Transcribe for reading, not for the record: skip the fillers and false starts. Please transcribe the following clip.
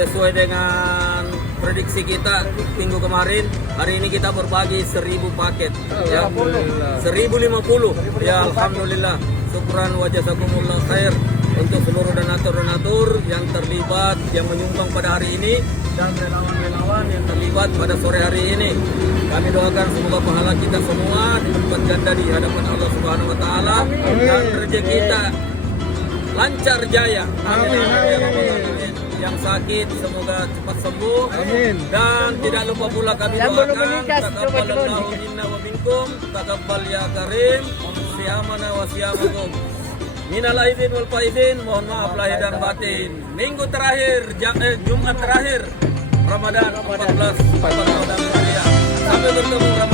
sesuai dengan prediksi kita minggu kemarin, hari ini kita berbagi 1000 paket. Ya, 1050. Ya, alhamdulillah. Syukran wa jazakumullah khair untuk seluruh donatur-donatur yang terlibat, yang menyumbang pada hari ini, dan relawan-relawan yang terlibat pada sore hari ini. Kami doakan semoga pahala kita semua dilipat ganda di hadapan Allah Subhanahu wa taala, dan rezeki kita lancar jaya. Amin. Yang sakit semoga cepat sembuh. Amin. Dan tidak lupa pula kami Yang belum doakan menikah, takabbalallahu minna wa minkum, takabbal ya karim, siyamana wa siyamakum. Minal aidin wal faizin, mohon maaf lahir dan batin. Minggu terakhir, Jumat terakhir Ramadan 14 Ramadan. Sampai bertemu Ramadan.